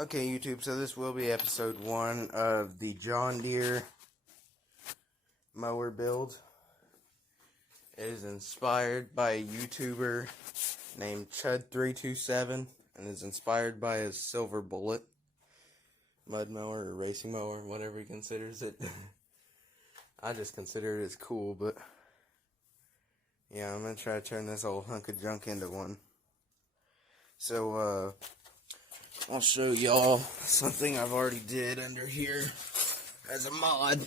Okay, YouTube, so this will be episode 1 of the John Deere mower build. It is inspired by a YouTuber named Chud327 and is inspired by his silver bullet mud mower or racing mower, whatever he considers it. I just consider it as cool, but yeah, I'm going to try to turn this old hunk of junk into one. So, I'll show y'all something I've already did under here as a mod.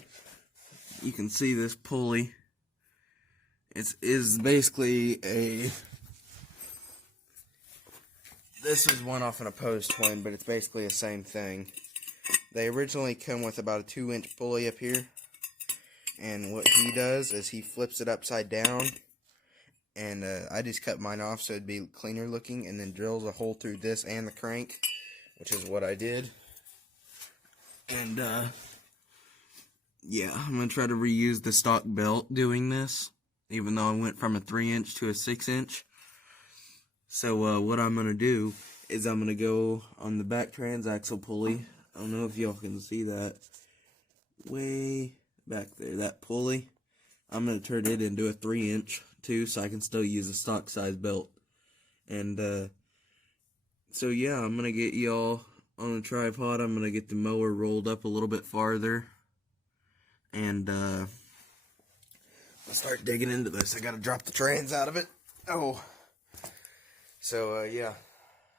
You can see this pulley. It is basically this is one off an opposed twin, but it's basically the same thing. They originally come with about a 2-inch pulley up here, and what he does is he flips it upside down, and I just cut mine off so it'd be cleaner looking, and then drills a hole through this and the crank, which is what I did. And yeah, I'm gonna try to reuse the stock belt doing this, even though I went from a 3-inch to a 6-inch. So what I'm gonna do is I'm gonna go on the back transaxle pulley. I don't know if y'all can see that way back there, that pulley. I'm gonna turn it into a 3-inch too, so I can still use a stock size belt. And so yeah, I'm gonna get y'all on a tripod. I'm gonna get the mower rolled up a little bit farther, and I'll start digging into this. I gotta drop the trans out of it. Oh, so yeah,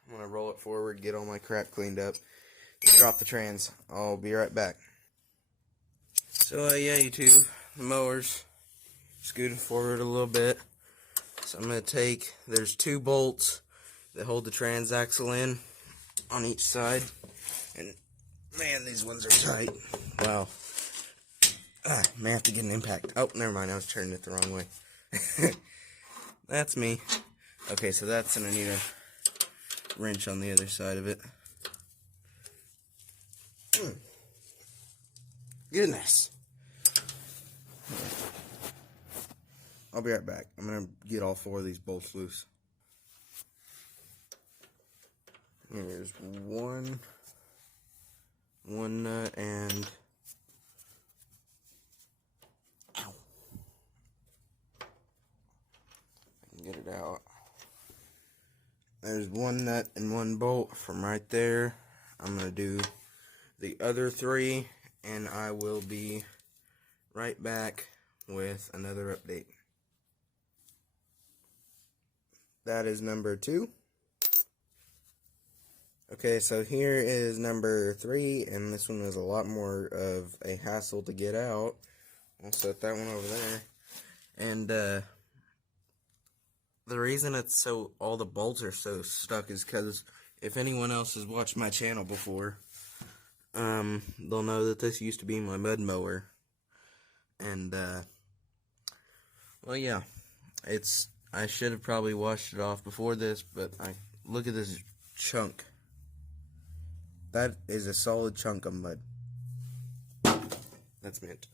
I'm gonna roll it forward, get all my crap cleaned up, and drop the trans. I'll be right back. So yeah, YouTube, the mower's scooting forward a little bit. So I'm gonna take, there's 2 bolts that hold the transaxle in on each side, and man, these ones are tight. Wow. May have to get an impact. Oh, never mind, I was turning it the wrong way. That's me. Okay, so that's gonna need a wrench on the other side of it. Goodness. I'll be right back. I'm gonna get all 4 of these bolts loose. Here's one nut, and ow, I can get it out. There's 1 nut and 1 bolt from right there. I'm gonna do the other 3, and I will be right back with another update. That is number 2. Okay, so here is number 3, and this one is a lot more of a hassle to get out. I'll set that one over there. And the reason it's so, all the bolts are so stuck is because if anyone else has watched my channel before, they'll know that this used to be my mud mower. And well, yeah, I should have probably washed it off before this, but look at this chunk. That is a solid chunk of mud. That's mint.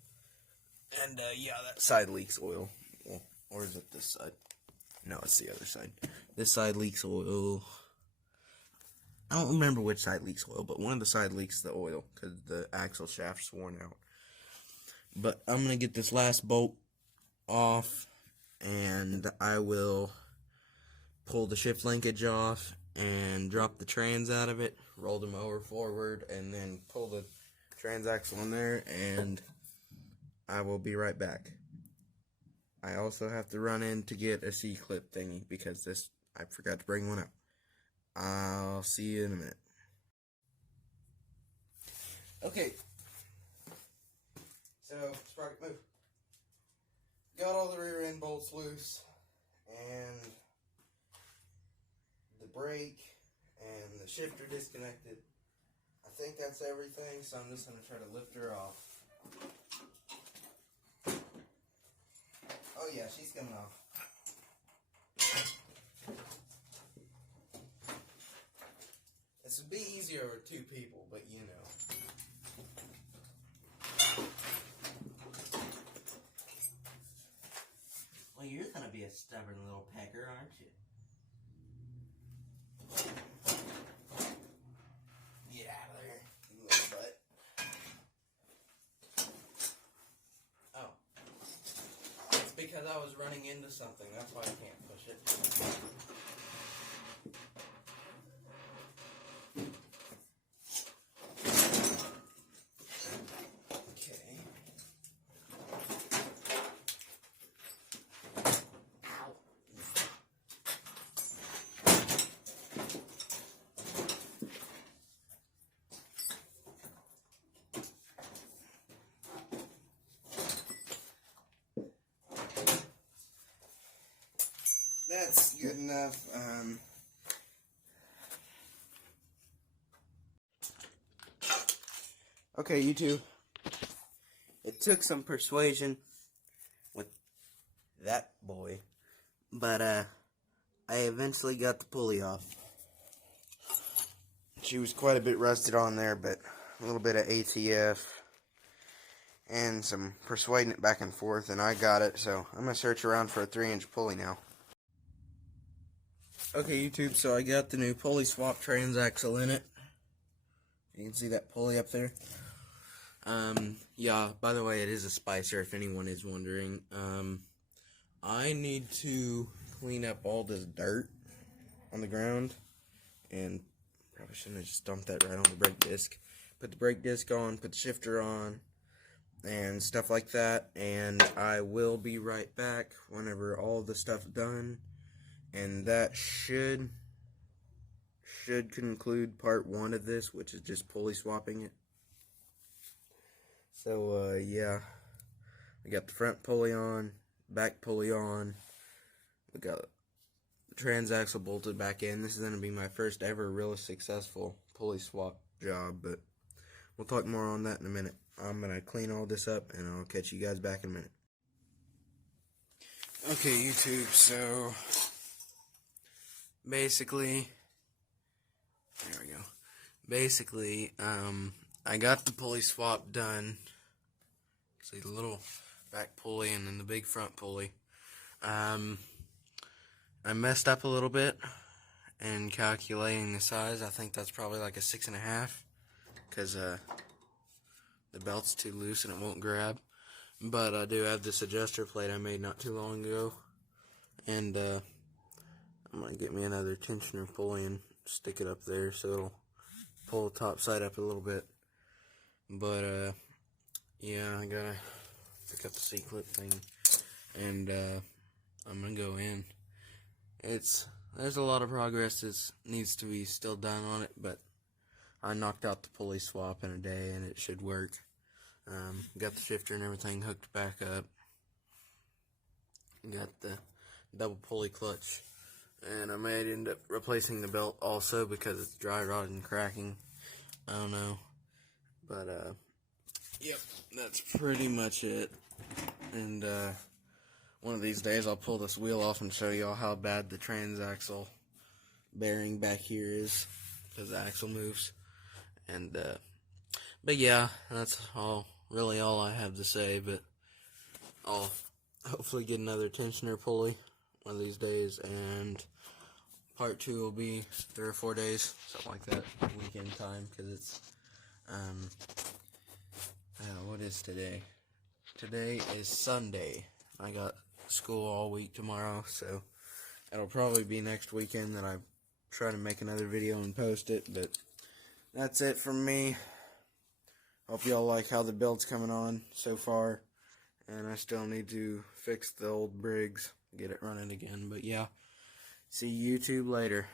And yeah, that side leaks oil. Well, or is it this side? No, it's the other side. This side leaks oil. I don't remember which side leaks oil, but one of the side leaks the oil because the axle shaft's worn out. But I'm going to get this last bolt off, and I will pull the shift linkage off and drop the trans out of it, roll the mower forward, and then pull the transaxle in there, and I will be right back. I also have to run in to get a C-clip thingy because I forgot to bring one up. I'll see you in a minute. Okay. So, Sprocket, move. Got all the rear end bolts loose, and the brake and the shifter disconnected. I think that's everything, so I'm just going to try to lift her off. Oh yeah, she's coming off. This would be easier with 2 people, but you know. Well, you're going to be a stubborn little pecker, aren't you? Yeah. into something. That's why I can't push it. Okay. Ow. That's good enough. Okay, YouTube. It took some persuasion with that boy, but I eventually got the pulley off. She was quite a bit rusted on there, but a little bit of ATF and some persuading it back and forth, and I got it. So I'm gonna search around for a 3-inch pulley now. Okay, YouTube, so I got the new pulley swap transaxle in it. You can see that pulley up there. Yeah, by the way, it is a spicer, if anyone is wondering. I need to clean up all this dirt on the ground, and probably shouldn't have just dumped that right on the brake disc. Put the brake disc on, put the shifter on, and stuff like that, and I will be right back whenever all the stuff's done. And that should conclude part 1 of this, which is just pulley swapping it. So, yeah, we got the front pulley on, back pulley on, we got the transaxle bolted back in. This is going to be my first ever really successful pulley swap job, but we'll talk more on that in a minute. I'm going to clean all this up, and I'll catch you guys back in a minute. Okay, YouTube, so basically, there we go. Basically, I got the pulley swap done. See the little back pulley and then the big front pulley. I messed up a little bit in calculating the size. I think that's probably like a 6.5, because the belt's too loose and it won't grab. But I do have this adjuster plate I made not too long ago, and I'm gonna get me another tensioner pulley and stick it up there so it'll pull the top side up a little bit. But yeah, I gotta pick up the C-clip thing, and I'm gonna go in. There's a lot of progress that needs to be still done on it, but I knocked out the pulley swap in a day and it should work. Got the shifter and everything hooked back up. Got the double pulley clutch, and I may end up replacing the belt also because it's dry rotted and cracking. I don't know, but yep, that's pretty much it. And one of these days I'll pull this wheel off and show y'all how bad the transaxle bearing back here is, because the axle moves. And but yeah, that's really all I have to say. But I'll hopefully get another tensioner pulley one of these days, and part 2 will be 3 or 4 days, something like that, weekend time, because it's what is today? Today is Sunday. I got school all week tomorrow, so it'll probably be next weekend that I try to make another video and post it. But that's it from me. Hope y'all like how the build's coming on so far, and I still need to fix the old Briggs, get it running again. But yeah, see YouTube later.